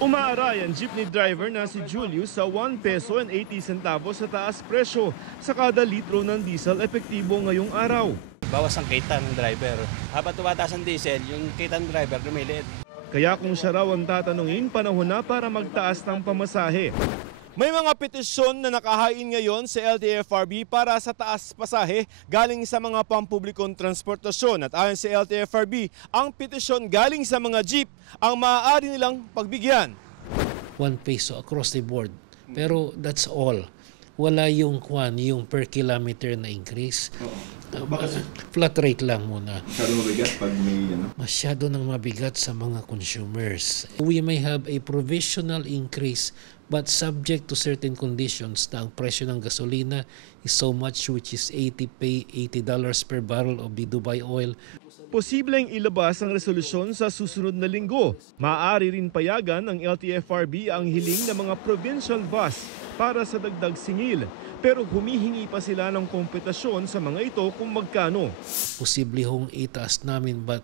Umaaray ang jeepney driver na si Julius sa 1 peso and 80 centavos sa taas presyo sa kada litro ng diesel epektibo ngayong araw. Bawas ang kita ng driver. Habang tumataas ang diesel, yung kita ng driver lumiliit. Kaya kung siya raw ang tatanungin, panahon na para magtaas ng pamasahe. May mga petisyon na nakahain ngayon sa LTFRB para sa taas pasahe galing sa mga pampublikong transportasyon. At ayon sa LTFRB, ang petisyon galing sa mga jeep ang maaari nilang pagbigyan. 1 peso across the board. Pero that's all. Wala yung per kilometer na increase. Flat rate lang muna. Masyado mabigat pag may Masyado nang mabigat sa mga consumers. We may have a provisional increase but subject to certain conditions na ang presyo ng gasolina is so much, which is $80 per barrel of the Dubai oil. Posibleng ilabas ang resolusyon sa susunod na linggo. Maaari rin payagan ng LTFRB ang hiling ng mga provincial bus para sa dagdag singil. Pero humihingi pa sila ng kompetasyon sa mga ito kung magkano. Posible hong itaas namin but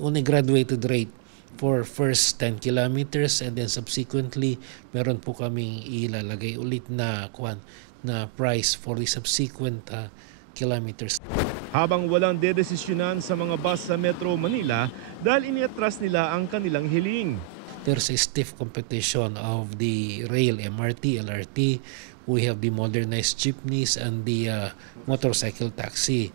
on a graduated rate for first 10 kilometers and then subsequently meron po kaming ilalagay ulit na price for the subsequent kilometers. Habang walang dedesisyonan sa mga bus sa Metro Manila dahil iniatras nila ang kanilang hiling. There's a stiff competition of the rail, MRT, LRT. We have the modernized jeepneys and the motorcycle taxi.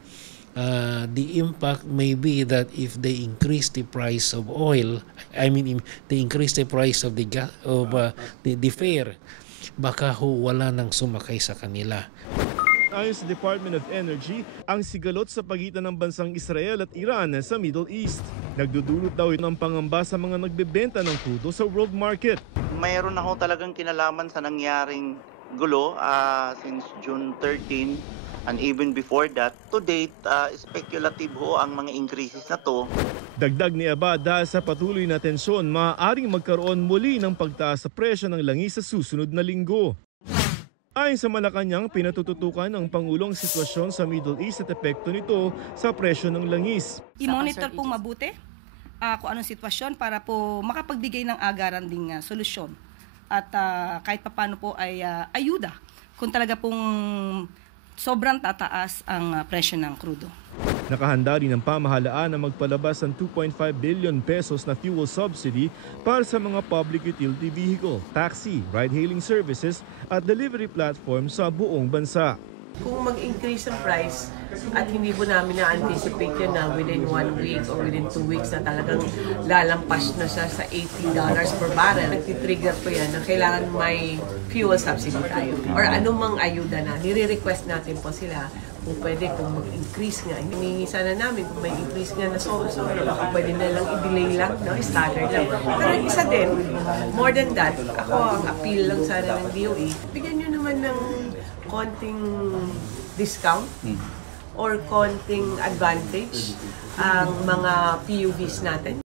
The impact may be that if they increase the price of oil, they increase the price of the fare, baka wala nang sumakay sa kanila. Ayon sa Department of Energy, ang sigalot sa pagitan ng bansang Israel at Iran sa Middle East. Nagdudulot daw ito ng pangamba sa mga nagbebenta ng crudo sa world market. Mayroon ako talagang kinalaman sa nangyaring gulo since June 13 and even before that. To date, speculative ho ang mga increases na to. Dagdag ni Aba, dahil sa patuloy na tensyon, maaaring magkaroon muli ng pagtaas sa presyo ng langis sa susunod na linggo. Ayon sa Malacanang, pinatututukan ng Pangulong sitwasyon sa Middle East at epekto nito sa presyo ng langis. I-monitor po mabuti kung anong sitwasyon para po makapagbigay ng agaran ding solusyon. At kahit papano po ay ayuda kung talaga pong sobrang tataas ang presyo ng krudo. Nakahanda rin ang pamahalaan na magpalabas ng 2.5 billion pesos na fuel subsidy para sa mga public utility vehicle, taxi, ride-hailing services at delivery platform sa buong bansa. Kung mag-increase ang price at hindi po namin na-anticipate yun na within 1 week or within 2 weeks na talagang lalampas na siya sa $80 per barrel, nagtitrigger po yan na kailangan may fuel subsidy tayo or anumang ayuda na. Nire-request natin po sila kung pwede, kung mag-increase nga. Hiningi sana namin kung may increase nga na sobra-sobra, baka pwede na lang i-delay lang, no? Stagger lang. Pero isa din, more than that, ako ang appeal lang sana ng DOE, bigyan nyo naman ng konting discount or konting advantage ang mga PUVs natin.